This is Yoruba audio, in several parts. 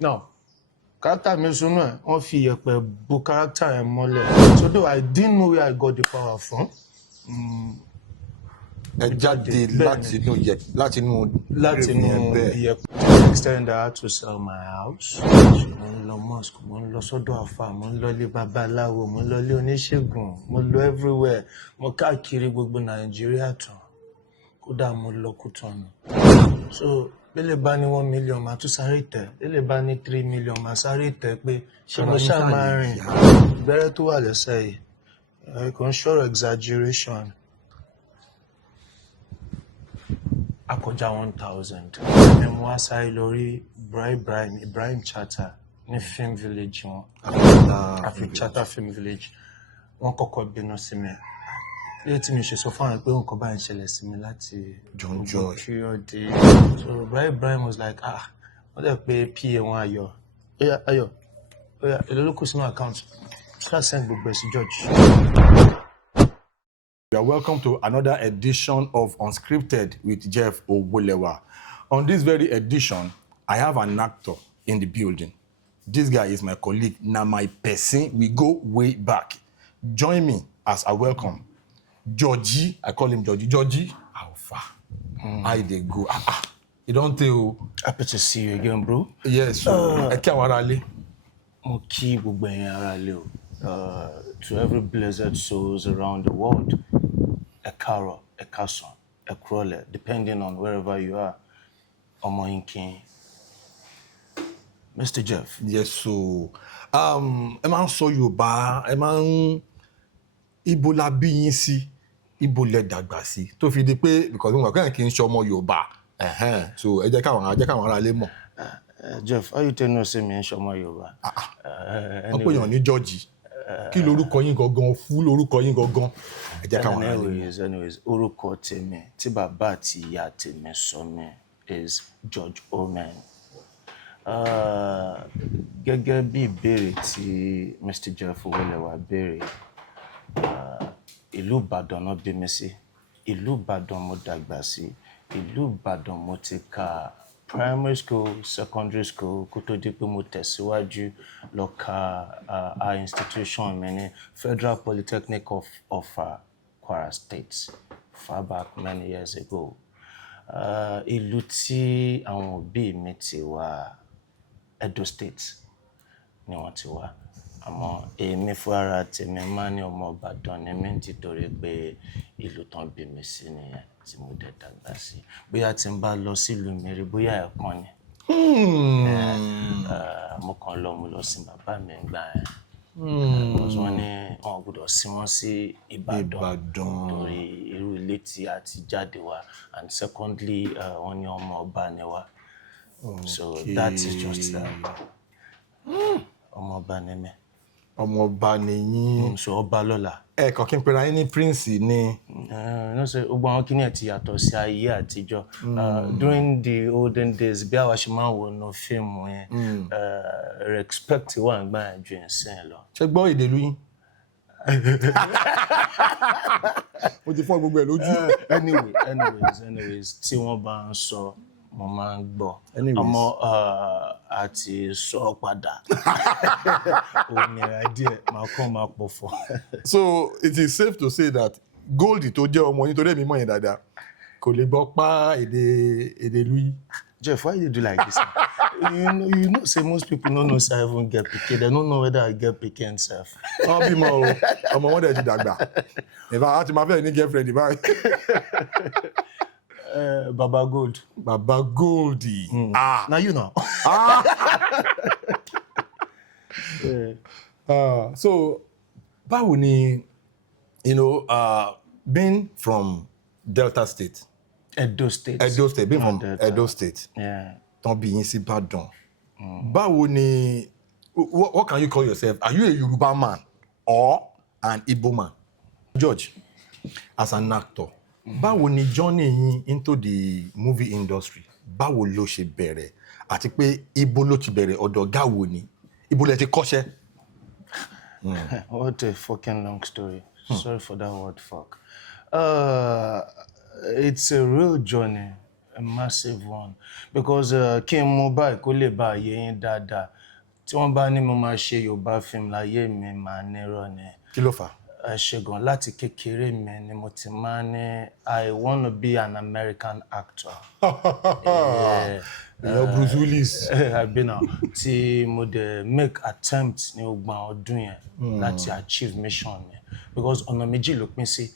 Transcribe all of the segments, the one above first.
No. Character mi sunu e, wọ́n fi iyẹ̀pẹ̀ bo character ẹ̀ mọ́lẹ̀. So though I didn't know where I got the power from. Ẹ jáde láti inú iyẹ̀pẹ̀. To the extent that I had to sell my house. Mo ń lọ mosque, mo ń lọ sọ́dọ̀ àfà, mo ń lọ ilé babaláwo, mo ń lọ ilé oníṣègùn, mo lọ everywhere. Mo káàkiri gbogbo Nàìjíríà tán. Kódà mo lọ Kútọ̀nù. So bẹ́lẹ̀ bá ní 1 million máa tún sáré tẹ̀, bẹ́lẹ̀ bá ní 3 million máa sáré tẹ̀ pé ṣé mo ṣáà máa rìn. Ìgbẹ́rẹ́ tó wà lẹ́sẹ̀ yìí, kò ń ṣọ̀rọ̀ exaggeration. Akọjá 1,000. Ẹ mú wá sáré lórí Ibrahim Chatta ní Film Village wọn. Àfi Chatta Film Village. Wọ́n kọ́kọ́ bínú sí mi. Ilé tí mi ṣe sọ fún àwọn pé nǹkan bá ń ṣẹlẹ̀ sí mi láti Jọ̀njọ́. So Ibrahim was like, wọ́n dẹ̀ pé PA wọn Ayọ̀. Ayọ̀, èlò ló kù sínú account. Ṣáà send gbogbo ẹ̀ sí George. You are welcome to another edition of Unscripted with Jeff Owolewa. On this very edition, I have an actor in the building. This guy is my colleague, now my person. We go way back. Join me as I welcome Georgie. I call him Georgie. Georgie, how far? I they go. You don't tell. Happy to see you again, bro. Yes. To every blessed souls around the world, a caro, a casson, a crawler, depending on wherever you are. Omoinkin. Mr. Jeff. Yes, so man sọ Yorùbá, man Ibo la bí yín sí, Ibo lẹ dàgbà sí. Tó fi di pé because we kan kì í ṣe ọmọ Yorùbá. So ẹ jẹ́ káwọn ará lé mọ̀. Jeff, how you tell no say me ń ṣe ọmọ Yorùbá? Wọ́n pè yàn ní Georgie. Kí lorúkọ yín gangan, fún lorúkọ yín gangan. Ẹ jẹ́ káwọn ará lé mọ̀. Anyways, orúkọ tèmi tí bàbá àti ìyá tèmi sọ mi is George Oamen. Gẹ́gẹ́ bí ìbéèrè tí Mr. Jeff Owolewa béèrè, ìlú Ìbàdàn náà bí mi sí, ìlú Ìbàdàn mo dàgbà sí, ìlú Ìbàdàn mo ti ka primary school, secondary school, kó tó di pé mo tẹ̀síwájú lọ ka our institution mi ní Federal Polytechnic of Kwara State far back many years ago. Ìlú tí àwọn òbí mi ti wá, Edo State ni wọ́n ti wá. Àmọ́ èmi fún ara tèmi máa ní ọmọ Ìbàdàn ni mí nítorí pé ìlú tán bí mi sí nìyẹn tí mo dẹ̀ dàgbà sí. Bóyá tí n bá lọ sílùú mi rí, bóyá ẹ̀kan ni. Mo lọ sí bàbá mi ńgbà yẹn. Wọ́n ní wọ́n gbọ́dọ̀ sí wọn sí Ìbàdàn torí irú ilé tí a ti jáde wá, and secondly wọ́n ní ọmọ ọba ni wá. So that is just that. Ọmọ ọba ni mí. Ọmọ ọba ni yín. So ọba lọ́la. Ẹ kàn kí n pera yín ní prince ni. No ṣe gbogbo àwọn kíní ẹ̀ ti yàtọ̀ sí ayé àtijọ́. During the olden days, bí àwa ṣe máa ń wo inú fíìmù yẹn, respect wà nígbà yẹn ju ìsìn lọ. Ṣé gbọ́ èdè ìlú yín? Mo ti fọ́ gbogbo ẹ̀ lójú. Anyways, tí wọ́n bá ń sọ, mo máa ń gbọ́. Àmọ́ àti sọ padà. Òmìnira díẹ̀ máa kọ́ máa pọ̀ fọ́. So it is safe to say that Gold tó jẹ́ ọmọ yín torí èmi mọ̀ yẹn dáadáa kò lè gbọ́ pa èdè ìlú yín. Jeff, why you do like this? You know, say most people don't know say I even get pikin. They don't know whether I get pikin self. Wọ́n bímọ o, ọmọ wọn dẹ̀ ti dàgbà. Ìfà á ti máa fẹ́ ní girlfriend báyìí. Baba Gold. Baba Goldie. Now you know. So, báwo ni, being from Delta State. Edo State. Being from Delta. Edo State. Yeah. Tán bí yín sí Ìbàdàn. Báwo ni, what can you call yourself? Are you a Yoruba man or an Igbo man? George, as an actor, báwo ni journey yín into the movie industry? Báwo ló ṣe bẹ̀rẹ̀? Àti pé ibo ló ti bẹ̀rẹ̀, ọ̀dọ̀ ọ̀gá wo ni? Ibo lẹ ti kọ́ṣẹ́? What a fucking long story. Sorry for that word, fuck. It's a real journey. a massive one because kí n mú báyìí kó lè bá yé yín dáadáa tí wọ́n bá ní mo máa ṣe Yorùbá film láyé mi máa nírọ́ ni. Kí ló fà? Ṣẹ́gun láti kékeré mi ni mo ti máa ní I want to be an American actor. Bruce Willis. Àbí náà tí mo dẹ̀ make attempt ní ọgbọ̀n ọdún yẹn láti achieve mission mi because ọ̀nà méjì ló pín sí.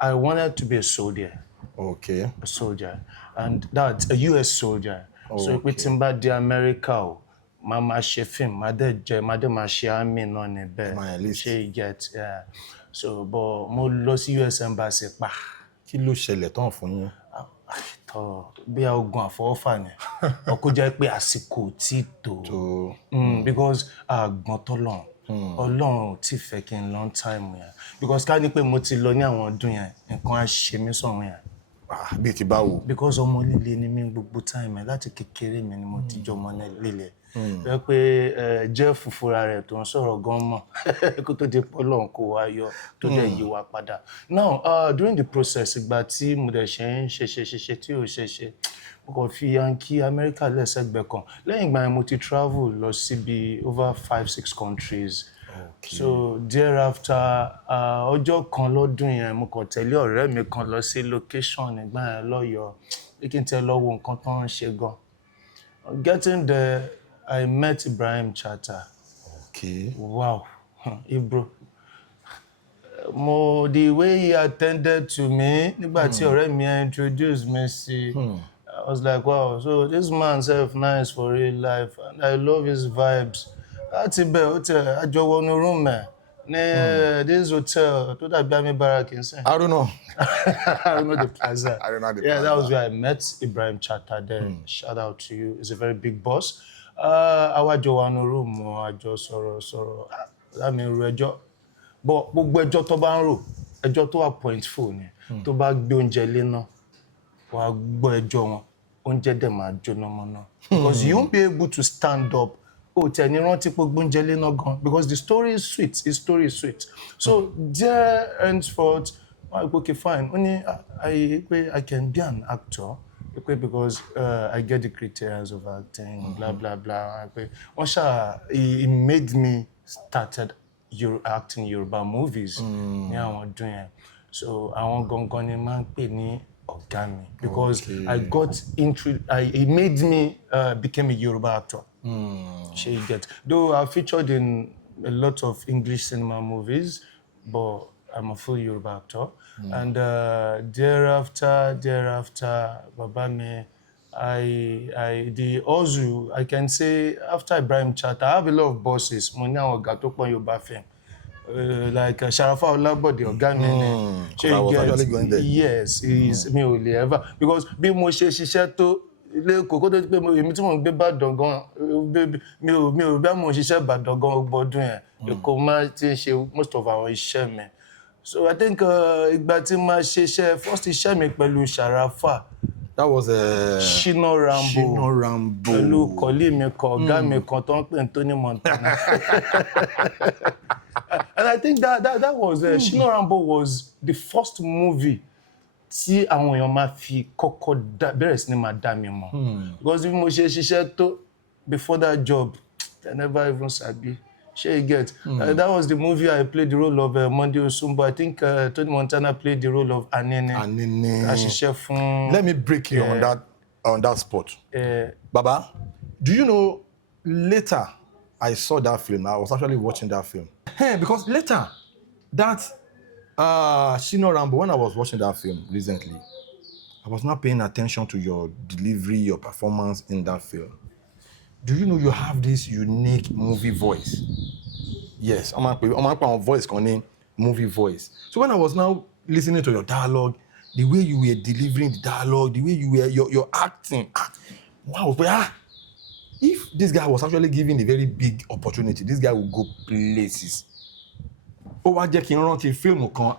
I wanted to be a soldier. Okay. A soldier and that's a US soldier. So pé tí n bá di America o máa ṣe film máa dẹ̀ ṣe army náà níbẹ̀. Ṣé you get so but mo lọ sí US embassy pa. Kí ló ṣẹlẹ̀ tán fún yín? Bí ogun àfọwọ́fà ni ọkọ jẹ́ pé àsìkò tí tó because àgbọ̀n tọ́lọ́run Ọlọ́run tí fẹ́ kí n long time yẹn because ká ní pé mo ti lọ ní àwọn ọdún yẹn nǹkan á ṣe mí sọ̀rọ̀ yẹn. Bí ti báwo? Because ọmọ líle ni mí gbogbo time yẹn láti kékeré mi ni mo ti jọ ọmọ líle. Bẹ́ẹ̀ pé Jeff fúnra rẹ̀ tó ń sọ̀rọ̀ gan mọ̀ kó tó di pọ́lọ́n kó wá yọ tó dẹ̀ yí wa padà. Now during the process ìgbà tí mo dẹ̀ ṣe ń ṣe tí ò ṣe mo kàn fi Yankee America lẹ́sẹ̀gbẹ̀ kan lẹ́yìn ìgbà yẹn mo ti travel lọ síbi over 5-6 countries. Okay. So thereafter ọjọ́ kan lọ́dún yẹn mo kàn tẹ̀lé ọ̀rẹ́ mi kan lọ sí location nígbà yẹn lọ́yọ̀ọ́ pé kí n tẹ lọ wo nǹkan tó ń ṣe gan. Getting there I met Ibrahim Chatta. Okay. Wow. Ibro. The way he attended to me, nígbà tí ọ̀rẹ́ mi introduced me sí, I was like, wow, so this man self nice for real life and I love his vibes. Láti bẹ̀ hotel, àjọ wọnú room ní this hotel tó dàbí Army Barrack nsìn. I don't know. I don't know the plaza. I don't know the plaza. Yeah, that was where I met Ibrahim Chatta there. Shout out to you. He's a very big boss. Àwa jọ wà nínú room àjọ sọ̀rọ̀ láàmì ru ẹjọ́ but gbogbo ẹjọ́ tó bá ń rò ẹjọ́ tó wà pointful ni tó bá gbé oúnjẹ lé náà wàá gbọ́ ẹjọ́ wọn oúnjẹ dẹ̀ máa jóná mọ́ náà because you won't be able to stand up tẹ̀ ní rántí pé gbé oúnjẹ lé náà gan because the story is sweet, his story is sweet. So there henceforth okay fine only I can be an actor. Because I get the criteria of acting, blah blah blah. He made me started acting Yoruba movies. Yeah, I'm doing it. So I want gongoni man pay ni ogami because I got he made me became a Yoruba actor. So you get though I featured in a lot of English cinema movies, but I'm a full Yoruba actor. And thereafter, Babame, I can say after Ibrahim Chatta, I have a lot of bosses. Mo ní àwọn ọ̀gá tó pọ̀ Yoruba film. Like Sharafa Olabode, ọ̀gá mi ni. I was actually going there. Yes, he's me only ever because bí mo ṣe ṣiṣẹ́ tó ilé kòkó tó pé èmi tí mo ń gbé Ìbàdàn gan mi ò bí mo ṣiṣẹ́ Ìbàdàn gan ọgbọ̀n ọdún yẹn. Èkó máa ti ṣe most of our iṣẹ́ mi. So I think ìgbà tí ma ṣe first iṣẹ́ mi pẹ̀lú Sharafa. That was Shino Rambo. Pẹ̀lú kọ́lí mi kan, ọ̀gá mi kan tó ń pè ní Tony Montana. And I think that was Shino Rambo was the first movie tí àwọn èèyàn máa fi kọ́kọ́ bẹ̀rẹ̀ sí ni máa dá mi mọ̀. Because bí mo ṣe ṣiṣẹ́ tó before that job, I never even sabi. Sure you get. That was the movie I played the role of Monday Osumbo. I think Tony Montana played the role of Anene. Let me break you on that spot. Baba, do you know later I saw that film. I was actually watching that film. Because later that Shino Rambo, when I was watching that film recently, I was not paying attention to your delivery, your performance in that film. Do you know you have this unique movie voice? Yes, I'm a voice calling movie voice. So when I was now listening to your dialogue, the way you were delivering the dialogue, the way you were your acting, wow, if this guy was actually given a very big opportunity, this guy would go places. Ó wá jẹ́ kí n rántí fíìmù kan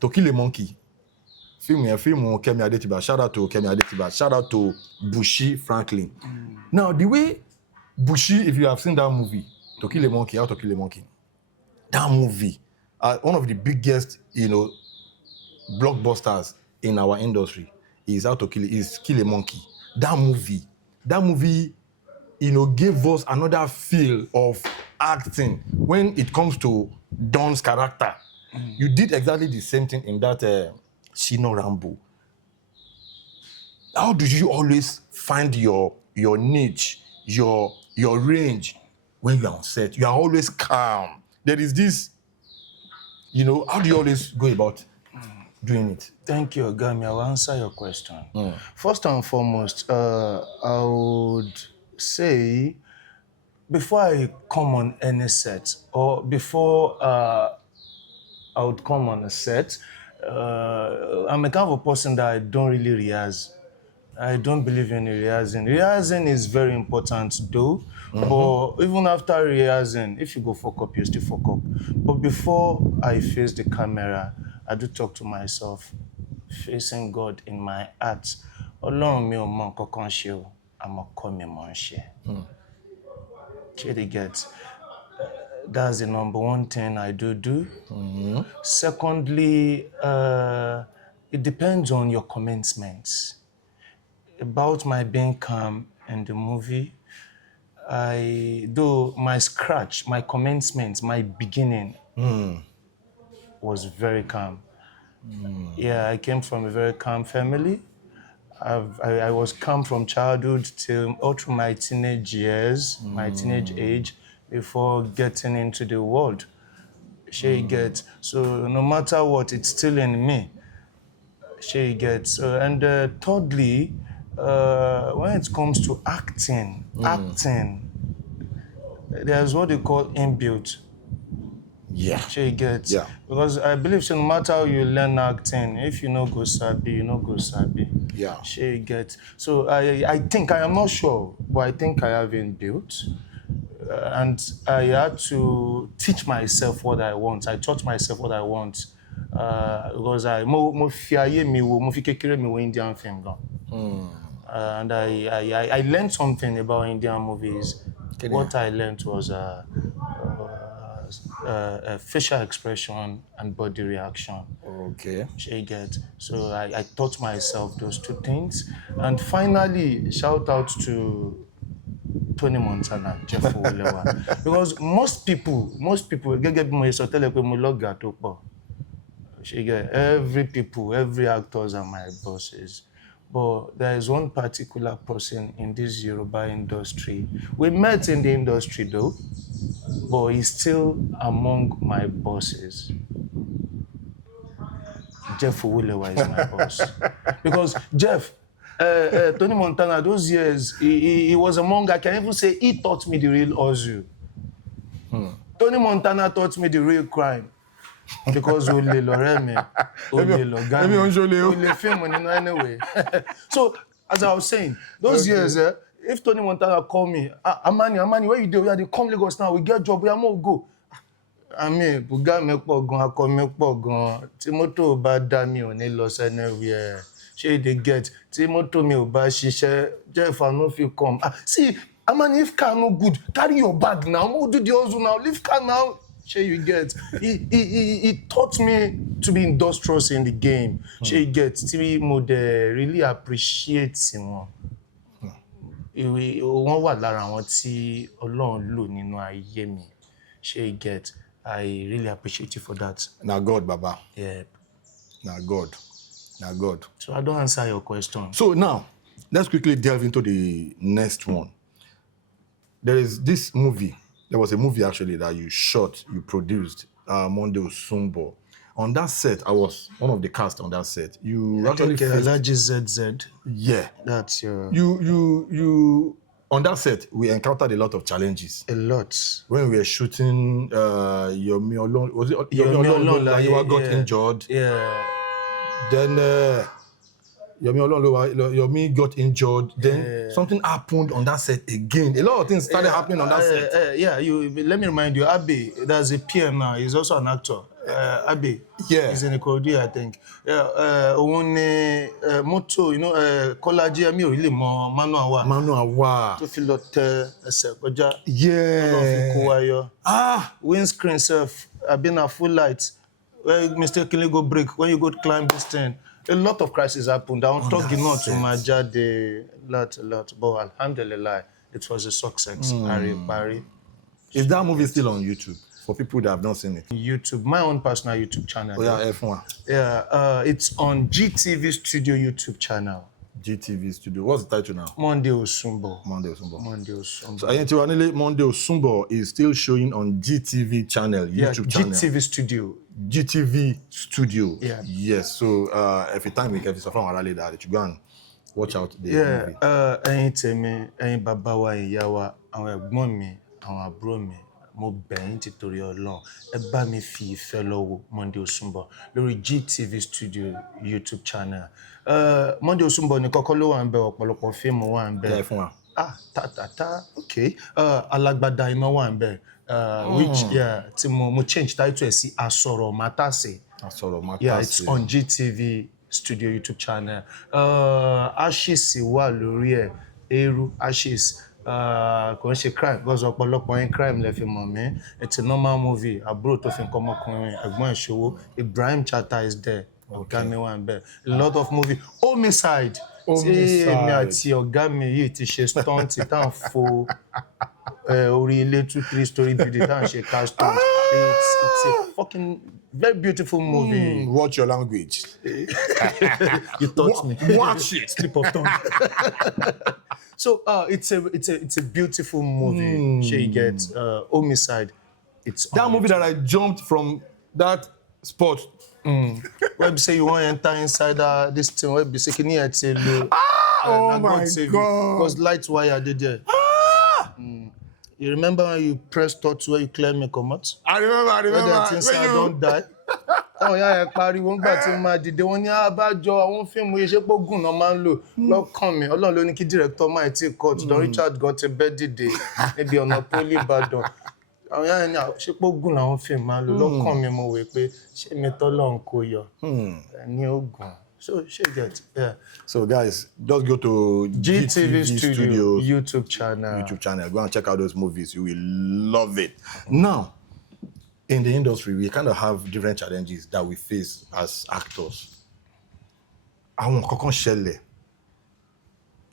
To Kill a Monkey. Film Kemi Adetiba. Shout out to Kemi Adetiba. Shout out to Bushi Franklin. Now, the way Bushi, if you have seen that movie, To Kill a Monkey, How to Kill a Monkey, that movie, one of the biggest, blockbusters in our industry. is How to Kill a Monkey. That movie, gave us another feel of acting when it comes to Don's character. You did exactly the same thing in that Shino Rambo. How do you always find your niche, your range when you're on set? You are always calm. There is this, how do you always go about doing it? Thank you, Ogami. I will answer your question. First and foremost, I would say before I come on any set or before I would come on a set, I'm a kind of a person that I don't really rehearse. I don't believe in rehearsing. Rehearsing is very important though, but even after rehearsing, if you go fuck up, you still fuck up. But before I face the camera, I do talk to myself, facing God in my heart. Ọlọ́run mi ò mọ nǹkan kan ṣe o, àmọ́ kọ́ mi mọ̀ ń ṣe. Get. That's the number one thing I do. Secondly, it depends on your commencements. About my being calm in the movie, my commencement, my beginning was very calm. Yeah, I came from a very calm family. I was calm from childhood till all through my teenage years, my teenage age, before getting into the world. So no matter what, it's still in me. And thirdly, when it comes to acting, there's what they call inbuilt. Yeah. Yeah. Because I believe no matter how you learn acting, if you know go sabi, you know go sabi. Yeah. So I think, I am not sure, but I think I have inbuilt. And I had to teach myself what I want. I taught myself what I want. Because mo fi ayé mi wo, mo fi kékeré mi wo Indian film. And I learned something about Indian movies. What I learned was facial expression and body reaction. Okay. So I taught myself those two things. And finally, shout out to Tony Montana, Jeff Owolewa. Because most people, every actors are my bosses. But there is one particular person in this Yoruba industry. We met in the industry though, but he's still among my bosses. Jeff Owolewa is my boss. Because Jeff, Tony Montana, those years, he was among, I can even say, he taught me the real hustle. Tony Montana taught me the real crime. Because we anyway. So, as I was saying, those years, if Tony Montana called me, Amani, where you do? We are the come Lagos now, we get job, we are more go. I mean, Buga mekpo gan, akọ mekpo gan. Timoto ba da mi ò ní lọ anywhere. Shey they get. Timoto mi ò bá ṣiṣẹ́, Jeff I no fit come. See, Amani, if car no good, carry your bag now. Mo do the hustle now. Leave car now. Shey you get. He taught me to be industrious in the game. Shey you get. Tí mo dẹ̀ really appreciate wọn. Wọ́n wà lára àwọn tí Ọlọ́run lò nínú ayé mi. Shey you get. I really appreciate you for that. Now God, Baba. Yeah. Now God. So I don't answer your question. So now, let's quickly delve into the next one. There is this movie. There was a movie actually that you shot, you produced, Monday Osumbo. On that set, I was one of the cast on that set. You actually Alaji ZZ. Yeah. That's your... You on that set, we encountered a lot of challenges. A lot. When we were shooting Yomi Olon, was it Yomi Olon that you got injured? Yeah. Then Yomi got injured. Then something happened on that set again. A lot of things started happening on that set. Let me remind you, Abe, there's a PM now. He's also an actor. Abe. Yeah. He's in a Korea, I think. Moto, Kolaji Ami really more Manuawa. To fill out Yeah. Windscreen surf, I've been a full light. Where mistakenly go break when you go climb this thing. A lot of crises happened. I'm talking not to set. my jade, a lot. But alhamdulillah, it was a success. Pari. Is that movie still on YouTube for people that have not seen it? YouTube, my own personal YouTube channel. Oh yeah, F1. Yeah, it's on GTV Studio YouTube channel. GTV Studio. What's the title now? Monday Osumbo. So Ayentiwanile Monday Osumbo is still showing on GTV channel, YouTube channel. GTV Studio. GTV Studio. Yeah. Yes. So every time we get this from Arale that you go and watch out the movie. Ẹ̀yin tèmi, ẹ̀yin bàbá wa, ìyá wa, àwọn ẹ̀gbọ́n mi, àwọn àbúrò mi, mo bẹ̀ yín títorí Ọlọ́run. Ẹ bá mi fi ìfẹ́ lọ́wọ́ Monday Osumbo lórí GTV Studio YouTube channel. Monday Osumbo ní kọ́kọ́ ló wà ń bẹ, ọ̀pọ̀lọpọ̀ fíìmù wà ń bẹ. Yeah, fún wa. Okay. Alágbádá iná wà ń bẹ. Which tí mo change title ẹ̀ sí Asọ̀rọ̀ Mátàsé. Yeah, it's on GTV Studio YouTube channel. Ashes wà lórí ẹ̀, Eru Ashes. Kò ń ṣe crime, because ọ̀pọ̀lọpọ̀ yín crime lẹ fi mọ̀ mí. It's a normal movie. Àbúrò tó fi ń kọ́ ọmọkùnrin, ẹ̀gbọ́n ìṣòwò. Ibrahim Chatta is there. Ọ̀gá mi wà ń bẹ. A lot of movie. Homicide. Tí èmi àti ọ̀gá mi yìí ti ṣe stunt tá ń fo orí ilé 2-3 story building tá ń ṣe car stunt. It's a fucking very beautiful movie. Watch your language. You taught me. Watch it. Slip of tongue. So it's a beautiful movie. She gets Homicide. It's that movie that I jumped from that spot. Where you say you want to enter inside this thing, where you say can you low? Oh my God! Because light wire did there. You remember when you press touch where you clear me come out? I remember. When the things don't die. Oh yeah, pariwo ngba tí ma dìde wọ́n ní àbájọ àwọn fíìmù yìí ṣe pé ogun náà máa ń lò lọ́kàn mi. Ọlọ́run ló ní kí director máa ti cut Don Richard got a bed dìde níbi ọ̀nà Poli Ìbàdàn. Àwọn yàrá ní ṣe pé ogun làwọn fíìmù máa ń lò lọ́kàn mi mo wí pé ṣé mi tọ́lọ́run kò yọ ní ogun. So she get So guys, just go to GTV Studio YouTube channel. Go and check out those movies. You will love it. Now, in the industry, we kind of have different challenges that we face as actors. Àwọn kankan ṣẹlẹ̀,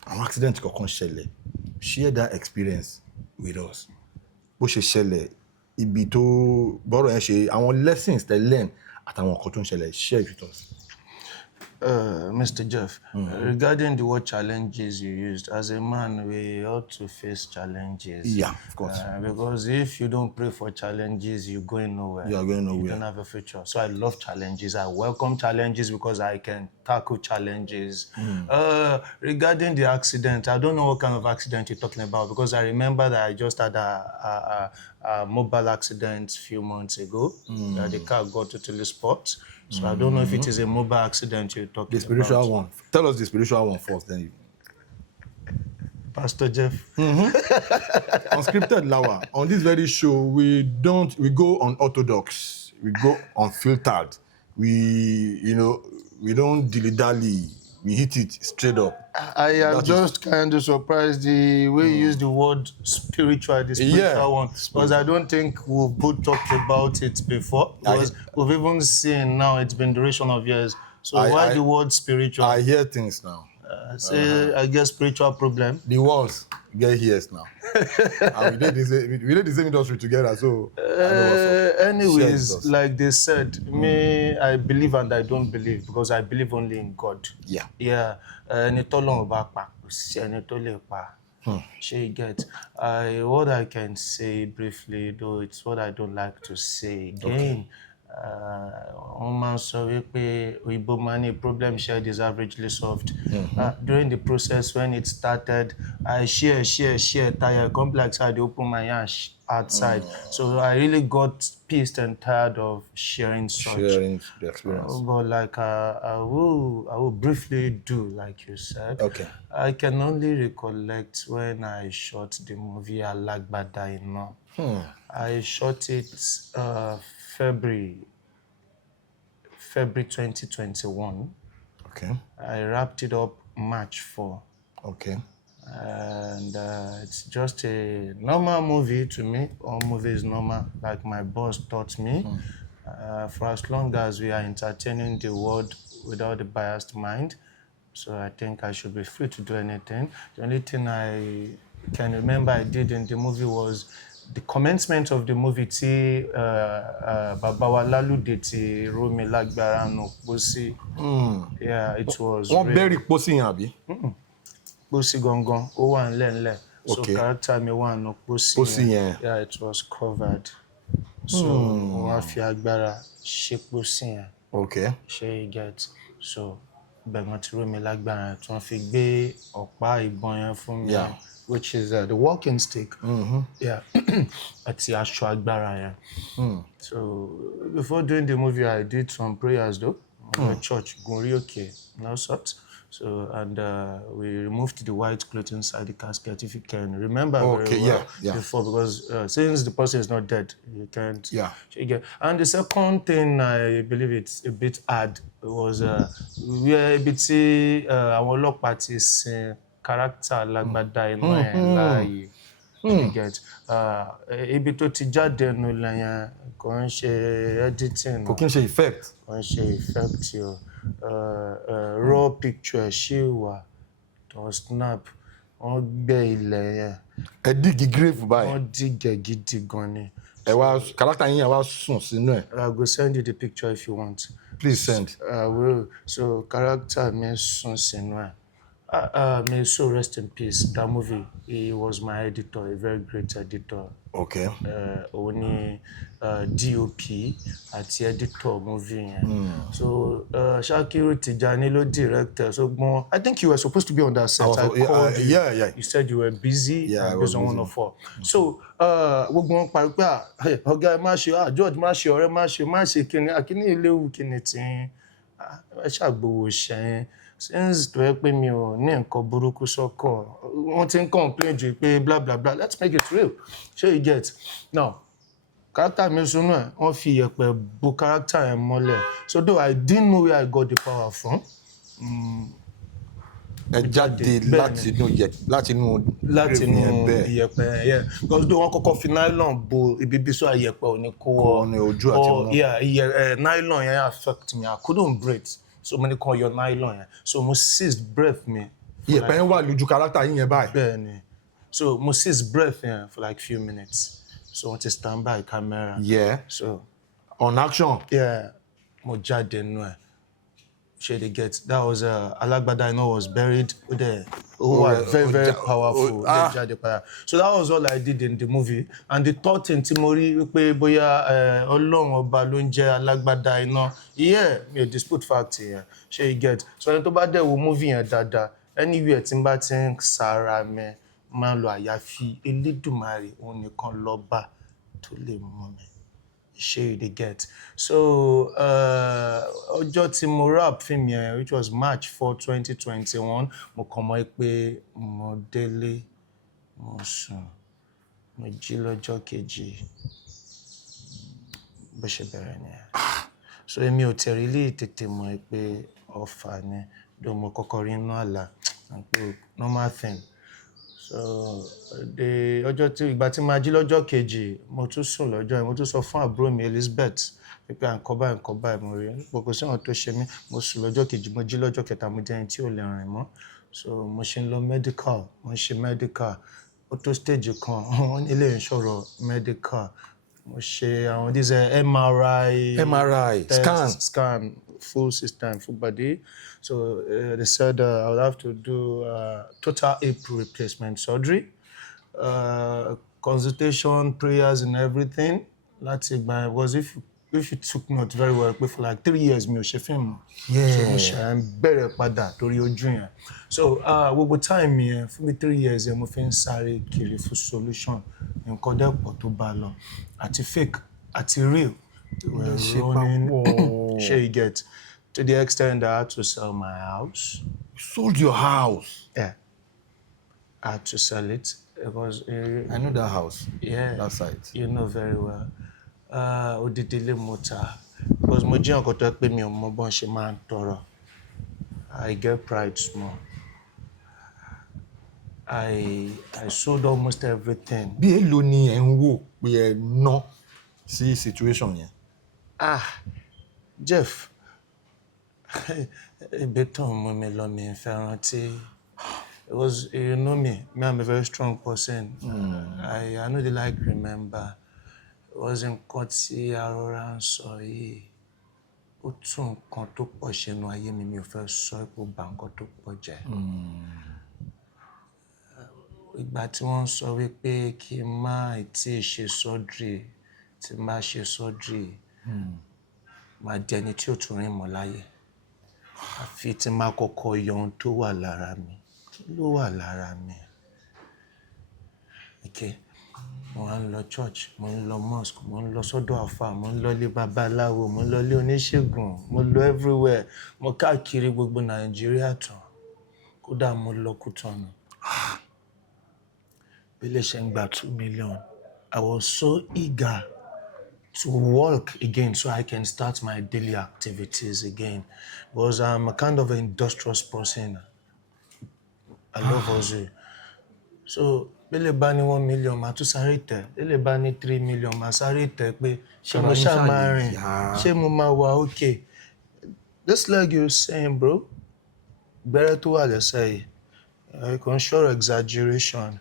àwọn accident kankan ṣẹlẹ̀. Share that experience with us. Bó ṣe ṣẹlẹ̀, ibi tó bọ́rọ̀ yẹn ṣe, àwọn lessons they learn àtàwọn nǹkan tó ń ṣẹlẹ̀, share it with us. Mr. Jeff, regarding the word challenges you used, as a man, we ought to face challenges. Yeah, of course. Because if you don't pray for challenges, you're going nowhere. You are going nowhere. You don't have a future. So I love challenges. I welcome challenges because I can tackle challenges. Regarding the accident, I don't know what kind of accident you're talking about because I remember that I just had a mobile accident a few months ago. The car got totally spot. So I don't know if it is a mobile accident you're talking about. The spiritual one. Tell us the spiritual one first, then you. Pastor Jeff. Unscripted Lawa. On this very show, we go unorthodox. We go unfiltered. We don't dilly-dally. We hit it straight up. I am just kind of surprised the way you use the word spiritual, the spiritual one. Because I don't think we've both talked about it before. Because we've even seen now, it's been duration of years. So why the word spiritual? I hear things now. I guess spiritual problem. The walls get ears now. And we did the same industry together, so I know anyways, like they said, me, I believe and I don't believe because I believe only in God. Yeah. Yeah. Ẹni tọ́lọ́run bá pa, kò sí ẹni tó lè pa. Ṣé you get? What I can say briefly, though, it's what I don't like to say again. Wọ́n máa ń sọ wípé Òyìnbó máa ní problem shared is averagely solved. During the process when it started, I share, tired, complex, I open my hands outside. So I really got pissed and tired of sharing the experience. But like I will briefly do like you said. Okay. I can only recollect when I shot the movie Alagbada Ina. I shot it February 2021. Okay. I wrapped it up March 4. Okay. And it's just a normal movie to me. All movies normal, like my boss taught me. for as long as we are entertaining the world without a biased mind. So I think I should be free to do anything. The only thing I can remember I did in the movie was the commencement of the movie tí Baba wa Lalude ti Romi Lágbára nù Pósí. Yeah, it was Wọ́n bury pósí yẹn àbí? Pósí gangan, ó wà ńlẹ̀. So character mi wà nù Pósí yẹn. Yeah, it was covered. So wọ́n á fi agbára ṣe Pósí yẹn. Okay. Ṣé you get? So bẹ̀rẹ̀ tí Romi Lágbára tí wọ́n fi gbé ọ̀pá ìbọn yẹn fún mi. Yeah. Which is the walking stick. Yeah. Àti aṣọ agbára yẹn. So before doing the movie, I did some prayers though. In church, gun okay, no sorts. So and we removed the white cloth inside the casket. If you can remember very well before, because since the person is not dead, you can't. Yeah. And the second thing I believe it's a bit hard was we are a bit àwọn ọlọ́pàá ti sin character Lágbádá inú ẹ̀ láàyè. You get ibi tó ti jáde nù lẹ́yìn kò ń ṣe editing. Kò kí n ṣe effect. Kò ń ṣe effect yo. Raw picture ṣì wà tó snap wọ́n gbẹ́ ilẹ̀ yẹn. Ẹ dig grave báyìí. Wọ́n dig gidi gan ni. Ẹ wá character yín ẹ wá sùn sínú ẹ̀. I go send you the picture if you want. Please send. I will. So character mi sùn sínú ẹ̀. May so rest in peace. That movie, he was my editor, a very great editor. Okay. Only DOP àti editor movie. So Shakiru Tijani ló director. So I think you were supposed to be on that set. I called you. Yeah. You said you were busy. Yeah, I was busy. 104. So gbogbo wọn parí pé ọ̀gá ẹ má ṣe George má ṣe ọ̀rẹ́ má ṣe kíni ìléwu kíni tí ẹ ṣàgbowó ṣẹ́yìn. Since tó yẹ pé mi ò ní nǹkan burúkú sọ́kàn, wọ́n ti ń complain jù pé blah blah blah, let's make it real. Ṣé you get? Now, character mi sunu ẹ̀, wọ́n fi iyẹ̀pẹ̀ bo character yẹn mọ́lẹ̀. So though I didn't know where I got the power from. Ẹ jáde láti inú iyẹ̀pẹ̀ yẹn. Because though wọ́n kọ́kọ́ fi nylon bo ibi bí so iyẹ̀pẹ̀ ò ní kó wọ. Ní ojú àti mú. Yeah, nylon yẹn affect me. I couldn't breathe. So many call your nylon yẹn. So mo ceased breath me. Iyẹ̀pẹ̀ yẹn wà lójú character yín yẹn báyìí. Bẹ́ẹ̀ni. So mo ceased breath yẹn for like few minutes. So wọ́n ti stand by camera. Yeah. So on action. Yeah. Mo jáde nù ẹ̀. Ṣé they get? That was Alágbádá iná was buried there. Very powerful. So that was all I did in the movie. And the third thing tí mo rí pé bóyá Ọlọ́run ọba ló ń jẹ́ Alágbádá iná. Yeah, me dispute fact here. Ṣé you get? So ẹni tó bá dẹ̀ wo movie yẹn dáadáa, anywhere tí n bá ti ń sára mi, máa lo àyàfi Elédùmarè òun nìkan lọ́ba tó lè mú mi. Ṣé they get? So ọjọ́ tí mo rap film yẹn, which was March 4, 2021, mo kàn mọ̀ pé mo délé, mo sùn, mo jí lọ́jọ́ kejì, bó ṣe bẹ̀rẹ̀ nìyẹn. So èmi ò tẹ̀ really tètè mọ̀ pé ọ̀fà ni, though mo kọ́kọ́ rí inú àlá, pé normal thing. So ọjọ́ tí ìgbà tí máa jí lọ́jọ́ kejì, mo tún sùn lọ́jọ́ yẹn, mo tún sọ fún àbúrò mi Elizabeth pé nǹkan báyìí mo rí. Kò sí àwọn tó ṣe mí, mo sùn lọ́jọ́ kejì, mo jí lọ́jọ́ kẹta, mo jẹ́ ẹni tí ò lè rìn mọ́. So mo ṣe ń lọ medical, mo ṣe medical. Ó tó stage kan, wọ́n ní ilé ìṣòro medical. Mo ṣe àwọn these MRI scan, full system, full body. So they said I would have to do total hip replacement surgery, consultation, prayers and everything. Láti ìgbà yẹn, because if you took note very well, for like 3 years mi ò ṣe fíìmù. So mo ṣe ń bẹ̀rẹ̀ padà torí ojú yẹn. So gbogbo time yẹn fún mi 3 years yẹn mo fi ń sáré kiri fún solution. Nǹkan dẹ́pọ̀ tó bá lọ. Àti fake, àti real. Ṣé you get? To the extent that I had to sell my house. You sold your house? Yeah. I had to sell it because... I know that house. Yeah. That site. You know very well. Odidile mota. Because mo jẹ́ nǹkan tó pé mi ò mọ bọ́n ṣe máa ń tọrọ. I get pride small. I sold almost everything. Bí èlò ni ẹ ń wò pé ẹ ná sí situation yẹn? Jeff, ibi tó ń mú mi lọ mi ń fẹ́ rántí. It was, you know me, I'm a very strong person. I know they like remember. It was nǹkan tí arọra ń sọ yìí. Ó tún nǹkan tó pọ̀ ṣe nínú ayé mi ò fẹ́ sọ pé ó bà nǹkan tó pọ̀ jẹ́. Ìgbà tí wọ́n sọ wípé kí n má tí ì ṣe surgery, tí n bá ṣe surgery, máa di ẹni tí ò tún rìn mọ́ láyé. Àfi tí n bá kọ́kọ́ yọ ohun tó wà lára mi. Kí ló wà lára mi? Okay. Mo wá ń lọ church, mo ń lọ mosque, mo ń lọ sọ́dọ̀ àfáà, mo ń lọ ilé babaláwo, mo ń lọ ilé oníṣègùn, mo lọ everywhere. Mo káàkiri gbogbo Nàìjíríà tán. Kódà mo lọ Kútọ̀nù. Bí ilé ṣe ń gba 2 million. I was so eager to work again so I can start my daily activities again. Because I'm a kind of an industrious person. I love hustle. So, bí ilé bá ní 1 million, màá tún sáré tẹ̀. Bí ilé bá ní 3 million, màá sáré tẹ̀ pé ṣé mo ṣá máa rìn? Ṣé mo máa wà okay? This leg you're saying, bro, gbẹ́rẹ́ tó wà lẹ́sẹ̀ yìí, I can show exaggeration.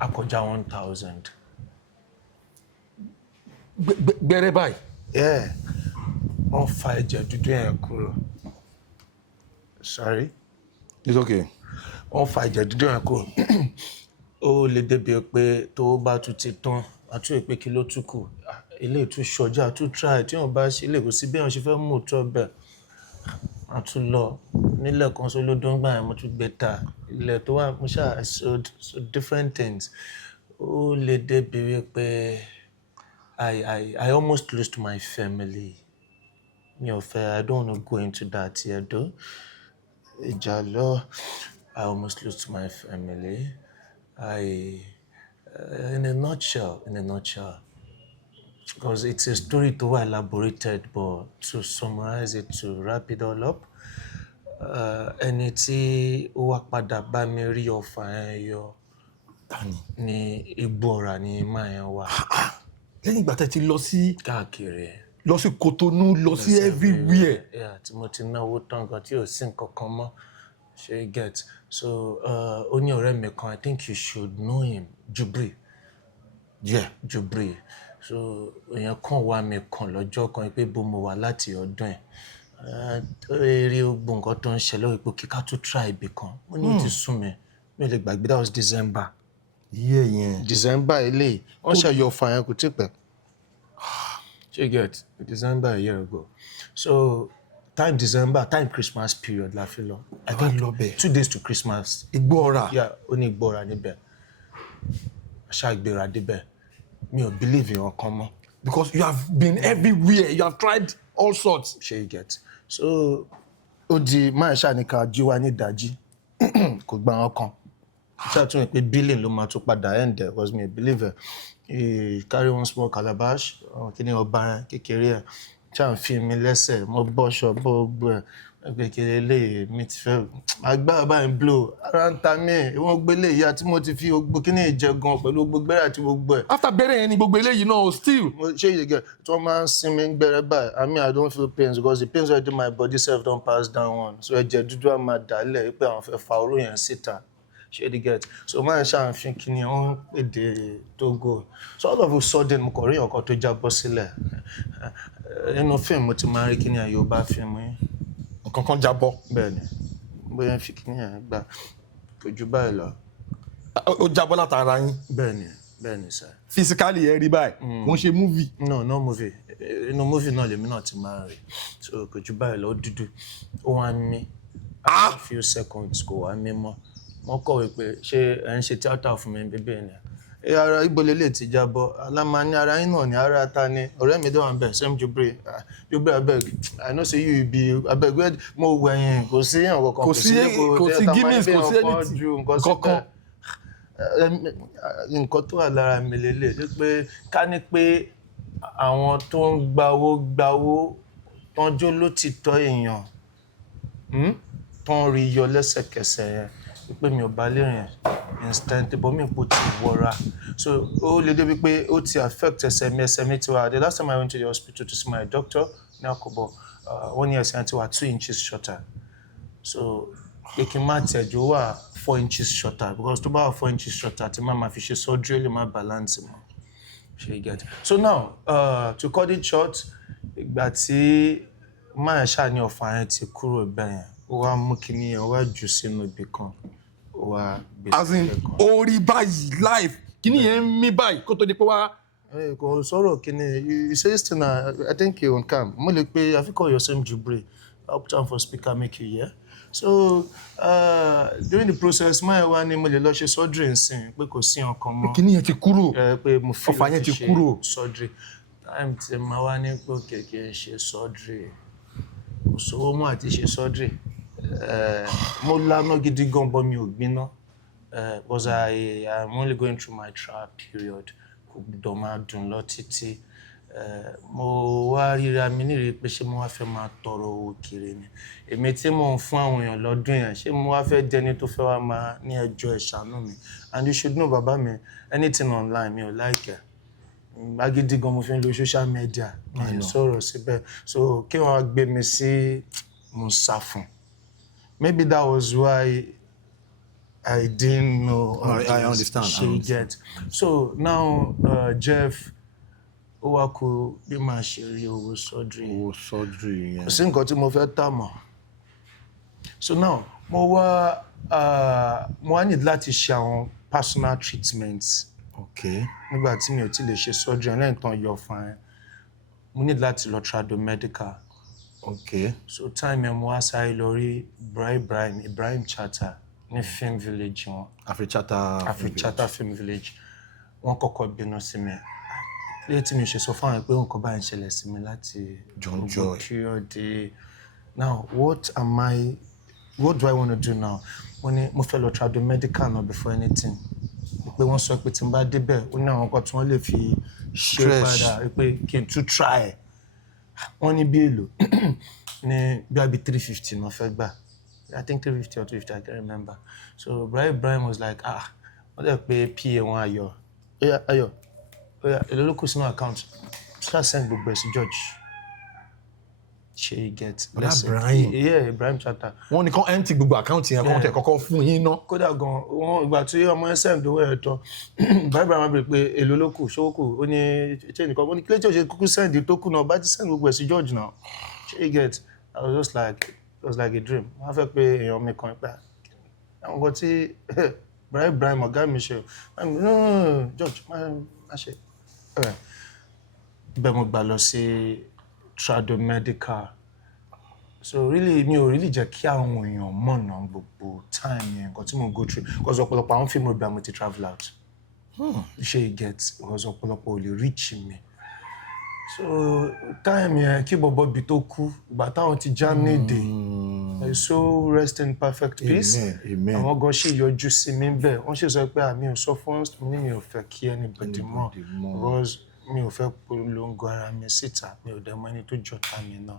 Akọjá 1,000. Gbẹ́rẹ́ báyìí? Yeah. Wọ́n fa ẹ̀jẹ̀ dúdú yẹn kúrò. Sorry? It's okay. Wọ́n fa ẹ̀jẹ̀ dúdú yẹn kúrò. Ó lè débi pé tó bá tún ti tán, a tún pé kí ló tún kù. Ilé ìtú ṣọjá, tún try. Tí wọ́n bá ṣe ilé kò sí bí wọ́n ṣe fẹ́ mú tó bẹ̀. A tún lọ. Nílẹ̀ kan só lódó ń gbà yẹn mo tún gbé ta. Ilẹ̀ tó wà mo ṣáà so different things. Ó lè débi wípé I almost lost my family. Mi ò fẹ́, I don't want to go into that here though. Ìjà lọ, I almost lost my family. In a nutshell, because it's a story too elaborated, but to summarize it, to wrap it all up, ẹni tí ó wá padà bá mi rí ọfà yẹn yọ ní Igbóọrà ní máa yẹn wà. Lẹ́yìn ìgbà tẹ́ ti lọ sí káàkiri. Lọ sí Cotonou, lọ sí everywhere. Yeah, tí mo ti náwó tán gan tí ò sí nǹkan kan mọ́. Ṣé you get? So, ó ní ọ̀rẹ́ mi kan, I think you should know him, Jubri. Yeah. Jubri. So, èèyàn kan wá mi kan lọ́jọ́ kan pé bó mo wà láti ọdún ẹ̀. Rí gbogbo nǹkan tó ń ṣẹlẹ̀ wípé kíká tún try ibì kan. Mo ní ó ti sún mi. Mi ò lè gbàgbé, that was December. Yeah. December eléyìí. Wọ́n ṣàyọ̀ ọ̀fà yẹn kò tí pẹ́. You get? December a year ago. So, time Christmas period la fi lọ. I don't love it. 2 days to Christmas. Igbóọrà. Yeah, ó ní Igbóọrà níbẹ̀. Ṣàgbéra débẹ̀. Mi ò believe in ọkàn mọ́. Because you have been everywhere. You have tried all sorts. Ṣé you get? So, ó di máa ṣàníkà jí wá ní ìdájí. Kò gba ọkàn. Ṣàtúnyẹ̀ pé billing ló máa tún padà end there was me a believer. He carry one small calabash, kíní ọba kékeré ẹ̀, ṣá ń fi mi lẹ́sẹ̀, mo bọ́ṣọ gbogbo ẹ̀, ẹgbẹ́ kéré lè mi ti fẹ́, agbára báyìí ń blow, ara ń ta mí, ìwọ̀n gbélé ìyá tí mo ti fi gbogbo kíní ìjẹ gan pẹ̀lú gbogbo gbẹ́rẹ́ àti gbogbo ẹ̀. After bẹ́rẹ̀ yẹn ni gbogbo eléyìí náà still. Ṣé you get? Tí wọ́n máa ń sinmi ń gbẹ́rẹ́ báyìí, I mean I don't feel pains because the pains already my body self don pass down one. So ẹ̀jẹ̀ dúdú á máa dálẹ̀ pé àwọn fẹ́ fa oró yẹn síta. Ṣé you get? So máa ń ṣàǹfin kíní wọ́n pèdè Togo. So all of a sudden mo kàn rí ọkọ̀ tó jábọ́ sílẹ̀. Nínú fíìmù mo ti máa rí kíní Yorùbá fíìmù yìí. Nǹkan kan jábọ́. Bẹ́ẹ̀ni, bóyá ń fi kíní yẹn gbà kò jù báyìí lọ. Ó jábọ́ látara yín. Bẹ́ẹ̀ni sir. Physically ẹ rí báyìí. Kò ń ṣe movie. No movie. Inú movie náà lèmi náà ti máa rí. So kò jù báyìí lọ, ó dúdú. Ó wá ń mí. A few seconds kò wá mí mọ́. Wọ́n kọ̀wé pé ṣé ẹ ń ṣe tíátà fún mi bíbí ni? Ara ibo lélẹ̀ ti jábọ́. Aláma ní ara yín náà ní ara ta ni. Ọ̀rẹ́ mi dẹ́wọ̀n bẹ̀, same Jubri. Jubri abeg, I know say you be abeg where mo wẹ̀yìn kò sí èèyàn kankan. Kò sí gimmicks, kò sí anything. Kankan. Nǹkan tó wà lára mi lélẹ̀ pé ká ní pé àwọn tó ń gbawó tán jó ló ti tọ́ èèyàn tó ń rí yọ lẹ́sẹ̀kẹsẹ̀ yẹn pé mi ò bá lè rìn instant but mi put wọra so ó lè débi pé ó ti affect ẹsẹ̀ mi ti wà. The last time I went to the hospital to see my doctor ní Akobo wọ́n ní ẹsẹ̀ ti wà 2 inches shorter so pé kí n má tẹ̀jú wà 4 inches shorter because tó bá wà 4 inches shorter tí máa fi ṣe surgery lè má balance mọ́ ṣe you get. So now to cut it short ìgbà tí máa ṣáà ní ọ̀fà yẹn ti kúrò bẹ́ẹ̀ yẹn ó wá mú kíní yẹn ó wá jù sínú ibì kan ó wá gbé as in orí báyìí live kíní yẹn ń mí báyìí kó tó di pé wá. kò sọ̀rọ̀ kíní you say this thing na I think you on cam mo lè pe àfikọ́ your same jubre I'll put on for speaker make you hear. So during the process máa wá ní mo lè lọ ṣe surgery nsìn pé kò sí nǹkan mọ́. kíní yẹn ti kúrò. Pé mo fi ọ̀fà yẹn ti kúrò. surgery time tí máa wá ní pé kẹ̀kẹ́ ṣe surgery kò sówó mọ́ àti ṣe surgery mo lánà gidi gan bọ́ mi ò gbiná because I'm only going through my trial period kò gbọdọ̀ máa dùn lọ títí mo wá ríra mi nírèé pé ṣé mo wá fẹ́ máa tọrọ owó kiri ni èmi tí mò ń fún àwọn èèyàn lọ́dún yẹn ṣé mo wá fẹ́ dẹni tó fẹ́ wá máa ní ẹjọ́ ẹ ṣàánú mi and you should know bàbá mi anything online mi ò like ẹ̀ agídí gan mo fi ń lo social media mi ò sọ̀rọ̀ síbẹ̀ so kí wọ́n gbé mi sí mo sá fún maybe that was why I didn't know. I understand. She get. So now Jeff ó wá kú bí màá ṣe rí owó surgery. owó surgery yẹn. Kò sí nǹkan tí mo fẹ́ tà mọ́. So now mo wá need láti ṣe àwọn personal treatments. Okay. Nígbà tí mi ò tí lè ṣe surgery lẹ́yìn tán yọ fún ẹ mo need láti lọ trado medical. Okay. So time yẹn mo wá sáré lọ rí Ibrahim Chata ní film village wọn. Africhata film village. Wọ́n kọ́kọ́ bínú sí mi. Lẹ́yìn tí mi ṣe sọ fún àwọn pé nǹkan báyìí ń ṣẹlẹ̀ sí mi láti Joy. period. Now what do I want to do now? Mo fẹ́ lọ trado medical now before anything. Pé wọ́n sọ pé tí n bá débẹ̀ ó ní àwọn nǹkan tí wọ́n lè fi ṣe padà pé kí n tún try ẹ̀. Wọ́n ní bí èlò ní bí àbí 350 náà fẹ́ gbà. I think 350 or 250, I can't remember. So Ibrahim was like, wọ́n dẹ̀ pé PA wọn Ayọ̀, èlò ló kù sínú account. Ṣá send gbogbo ẹ̀ sí George. Ṣé you get. Ibrahim. Yeah, Ibrahim Chata. Wọ́n ní kán empty gbogbo account yẹn kán tẹ̀ kọ́kọ́ fún yín ná. Kódà gan wọn ìgbà tí ọmọ ẹ send owó ẹ̀ tán Ibrahim máa bèrè pé èlò ló kù ṣówó kù ó ní ṣé nìkan ó ní kílẹ̀ tí ó ṣe kúkú send tó kù náà bá ti send gbogbo ẹ̀ sí George now. Ṣé you get. I was just like it was like a dream. Wọ́n fẹ́ pé èèyàn mi kan pé àwọn nǹkan tí Ibrahim ọ̀gá mi ṣe no George má ṣe. Bẹ́ẹ̀ mo gbà lọ sí trado medical. So really mi ò really jẹ́ kí àwọn èèyàn mọ̀nà gbogbo time yẹn nǹkan tí mo go through because ọ̀pọ̀lọpọ̀ àwọn fíìmù ìgbà mo ti travel out. Ṣé you get because ọ̀pọ̀lọpọ̀ ò lè reach mi. So time yẹn kí bọ̀bọ̀ bi tó kú ìgbà táwọn ti Germany dé so rest in perfect peace. Amen. Àwọn gan ṣì yọjú sí mi bẹ́ẹ̀ wọ́n ṣì sọ pé àmì ò sọ fún mi ò fẹ́ kí anybody mọ̀ because mi ò fẹ́ polongo ara mi síta mi ò dẹ̀ mọ̀ ẹni tó jọ̀tá mi náà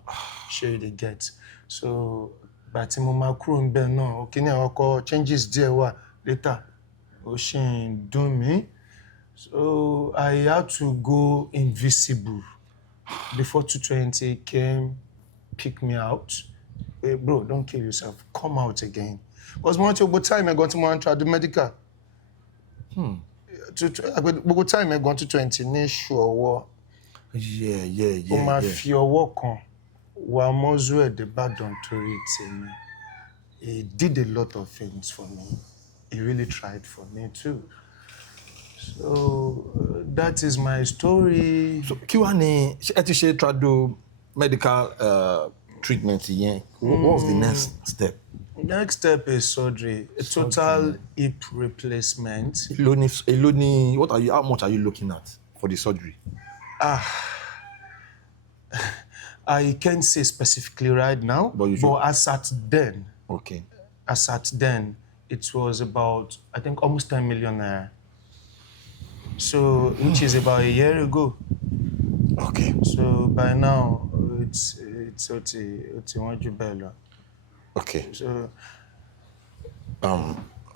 ṣé you dey get. So ìgbà tí mo máa kúrò ń bẹ́ẹ̀ náà kíní àwọn ọkọ̀ changes díẹ̀ wà later ó ṣì ń dùn mí so I had to go invisible before 220 came pick me out. Hey, bro, don't kill yourself. Come out again. Because mo rántí gbogbo time I got to mo trado medical. Gbogbo time I got to 220 ní ṣù ọwọ́. Yeah. Ó máa fi ọwọ́ kan wá mọ́zú ẹ̀ dé Ìbàdàn torí tèmi. He did a lot of things for me. He really tried for me too. So that is my story. So kí wàá ní ẹ ti ṣe trado medical treatment yẹn. What was the next step? Next step is surgery. A total hip replacement. How much are you looking at for the surgery? I can't say specifically right now, but as at then, it was about, I think, almost 10 million naira. So, which is about a year ago. Okay. So by now, it's Okay. So,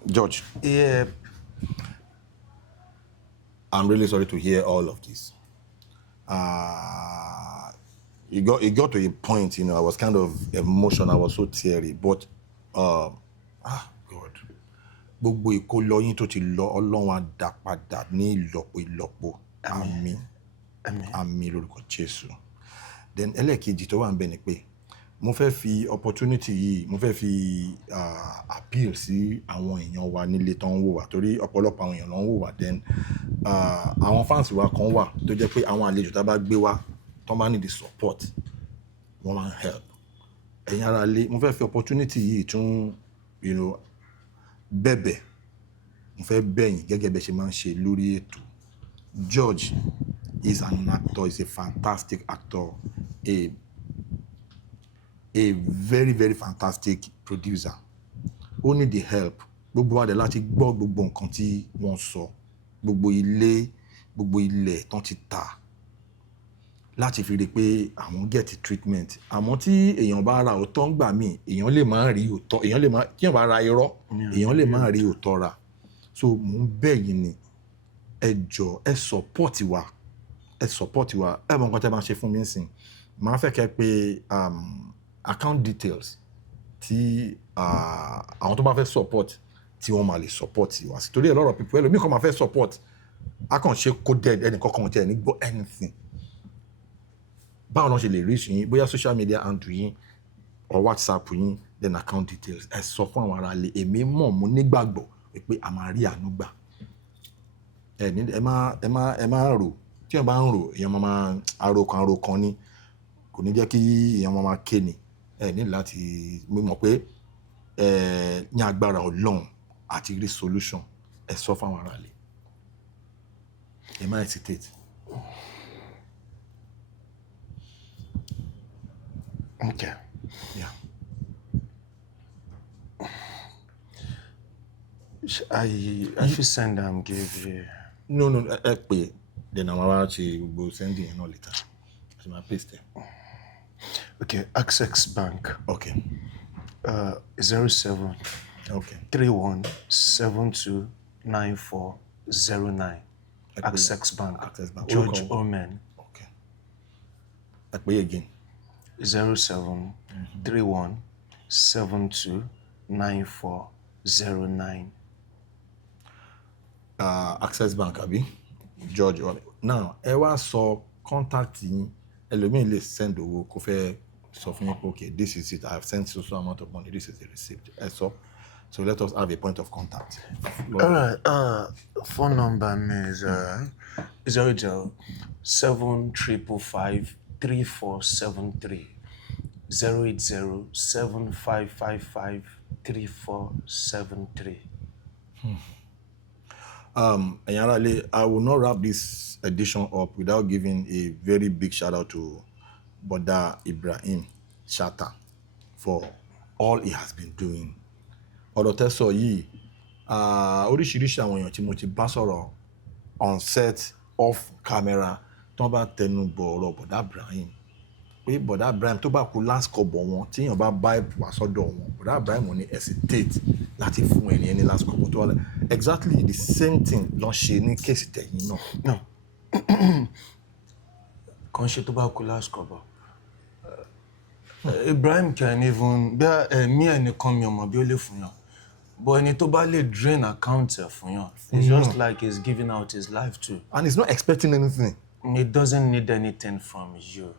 George, Yeah. I'm really sorry to hear all of this. It got to a point, I was kind of emotional, I was so teary, but God, gbogbo ìkólọ yín tó ti lọ Ọlọ́run á dá padà ní ìlọ́po. Àmín. Àmín lórúkọ Jésù. Then ẹlẹ́ẹ̀kejì tó wà ń bẹ ni pé mo fẹ́ fi opportunity yìí mo fẹ́ fi appeal sí àwọn èèyàn wa nílé tó ń wò wá torí ọ̀pọ̀lọpọ̀ àwọn èèyàn ló ń wò wá then àwọn fans wa kan wà tó jẹ́ pé àwọn àlejò tá a bá gbé wá tó bá need the support wọ́n máa ń help ẹ̀yin ará ilé mo fẹ́ fi opportunity yìí tún bẹ̀bẹ̀ mo fẹ́ bẹ̀yìn gẹ́gẹ́ bẹ́ ṣe máa ń ṣe lórí ètò. George is an actor, he's a fantastic actor, a very very fantastic producer. Ó need the help. Gbogbo wa dẹ̀ láti gbọ́ gbogbo nǹkan tí wọ́n sọ, gbogbo ilẹ̀ tán ti tà láti fi rí pé àwọn get treatment. Àmọ́ tí èèyàn bá ra òótọ́ ń gbà míì, èèyàn lè má rí òótọ́, tí èèyàn bá ra irọ́, èèyàn lè má rí òótọ́ rà. So mò ń bẹ̀ yín ni, ẹ jọ̀ọ́ ẹ support wa. Ẹ mọ nǹkan tí ẹ máa ṣe fún mi nísìn. Màá fẹ́ kẹ́ pé account details tí àwọn tó bá fẹ́ support tí wọ́n máa lè support wa sí. Torí a lot of people ẹlòmíì kan máa fẹ́ support a kàn ṣe coded ẹnì kankan tí ẹ ní gbọ́ anything. Báwo náà ṣe lè reach yín bóyá social media handle yín or WhatsApp yín then account details ẹ sọ fún àwọn ará ilé èmi mọ̀ mo nígbàgbọ́ pé a máa rí àánú gbà. Ẹ má rò tí èèyàn bá ń rò èèyàn máa àròkàn ni kò ní jẹ́ kí èèyàn máa ké ni. Ẹ ní láti mọ̀ pé ní agbára Ọlọ́run àti rí solution ẹ sọ fún àwọn ará ilé. Ẹ má hesitate. Okay. Yeah. I should send them give you. No, ẹ pè then àwọn ará ṣe gbogbo sending yẹn náà later. Ṣé máa paste ẹ. Okay, Access Bank. Okay. 07 Okay. 31 72 9409. Access Bank. George Oamen. Okay. Ẹ pè again. 07 31 72 9409. Access Bank àbí George Oamen. Now ẹ wá sọ contact yín ẹlòmíì lè send owó kó fẹ́ sọ fún yín pé okay this is it I have sent so amount of money this is the receipt ẹ sọ so let us have a point of contact. All right. Phone number is 00 7555 3473 080 7555 3473. Ẹ̀yin ará ilé, I will not wrap this edition up without giving a very big shout out to Boda Ibrahim Shatta for all he has been doing. Ọ̀rọ̀ tẹ́ sọ yìí, oríṣiríṣi àwọn èèyàn tí mo ti bá sọ̀rọ̀ on set off camera tó bá tẹnu bọ̀ ọ̀rọ̀ Boda Ibrahim pé Boda Ibrahim tó bá kú last kọ́bọ̀ wọn tí èèyàn bá bá wá sọ́dọ̀ wọn Boda Ibrahim ò ní hesitate láti fún ẹni last kọ́bọ̀ tó wà lẹ́ exactly the same thing ló ṣe ní kéèsì tẹ̀yìn náà. No. Kàn ṣe tó bá kú last kọ́bọ̀. Ibrahim can even me ẹnìkan mi ọmọ bí ó lè fún yàn but ẹni tó bá lè drain account ẹ̀ fún yàn it's just like he's giving out his life too. And he's not expecting anything. He doesn't need anything from you.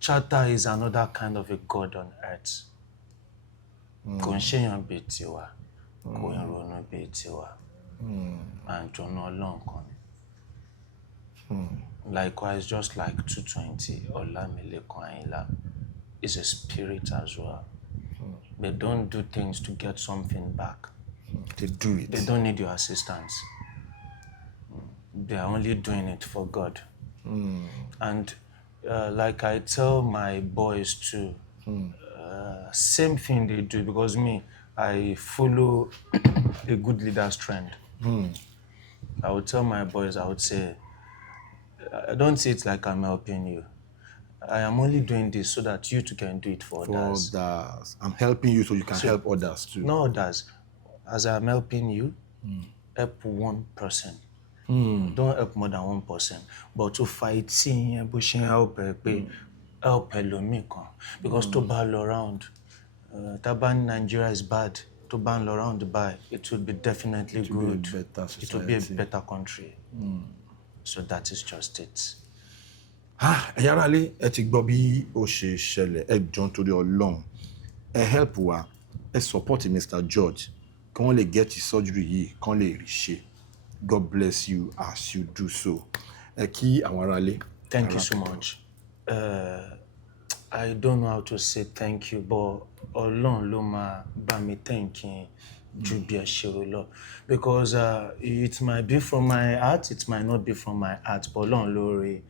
Shatta is another kind of a god on earth. Kò ń ṣèyàn bíi tiwa, kò ń ronú bíi tiwa, àjọ̀nú Ọlọ́run kan ni. Likewise, just like 220 Olamilekan Ayinla is a spirit as well. They don't do things to get something back. They do it. They don't need your assistance. They are only doing it for God. And like I tell my boys too, same thing they do because I follow a good leader's trend. I would tell my boys, I would say, I don't see it like I'm helping you. I am only doing this so that you too can do it for others. I'm helping you so you can help others too. Not others. as I'm helping you, help one person. Don't help more than one person. But to fight seeing pushing help help ẹlòmíì kan. Because to ban around, Taban Nigeria is bad. To ban around by it would be definitely good. It would be a better country. So that is just it. Ẹ̀yin ará ilé, ẹ ti gbọ́ bí ó ṣe ṣẹlẹ̀, ẹ jọ̀ọ́ nítorí Ọlọ́run. Ẹ help wa, ẹ support Mr. George. Kí wọ́n lè get his surgery yìí, kí wọ́n lè rí ṣe. God bless you as you do so. Ẹ kí àwọn ará ilé. Thank you so much. I don't know how to say thank you, but Ọlọ́run ló máa bá mi thank you ju bí ẹ ṣe rò lọ. Because it might be from my heart, it might not be from my heart, but Ọlọ́run ló rí.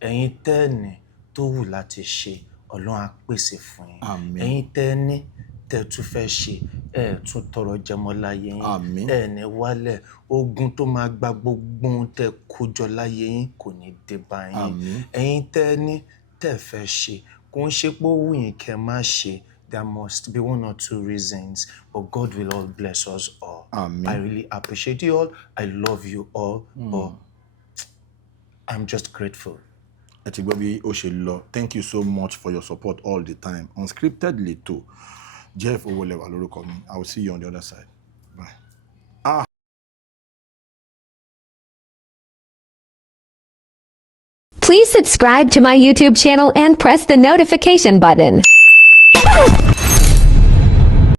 Ẹ̀yin tẹ́ni tó wù láti ṣe, Ọlọ́run á pèsè fún yín. Àmín. Ẹ̀yin tẹ́ni tẹ́ tún fẹ́ ṣe, ẹ tún tọrọ jẹmọ́ láyé yín. Àmín. Ẹ ní wálẹ̀, ogun tó máa gba gbogbo ohun tẹ́ kó jọ láyé yín kò ní dé bá yín. Àmín. Ẹ̀yin tẹ́ni tẹ́ fẹ́ ṣe, kò ń ṣe pé ó wù yín kẹ́ má ṣe. There must be one or two reasons, but God will all bless us all. Amen. I really appreciate you all. I love you all, but I'm just grateful. Ẹ ti gbọ́ bí ó ṣe lọ. Thank you so much for your support all the time. Unscripted Leto, Jeff Owolewa lórúkọ mi. I will see you on the other side. Bye. Please subscribe to my YouTube channel and press the notification button.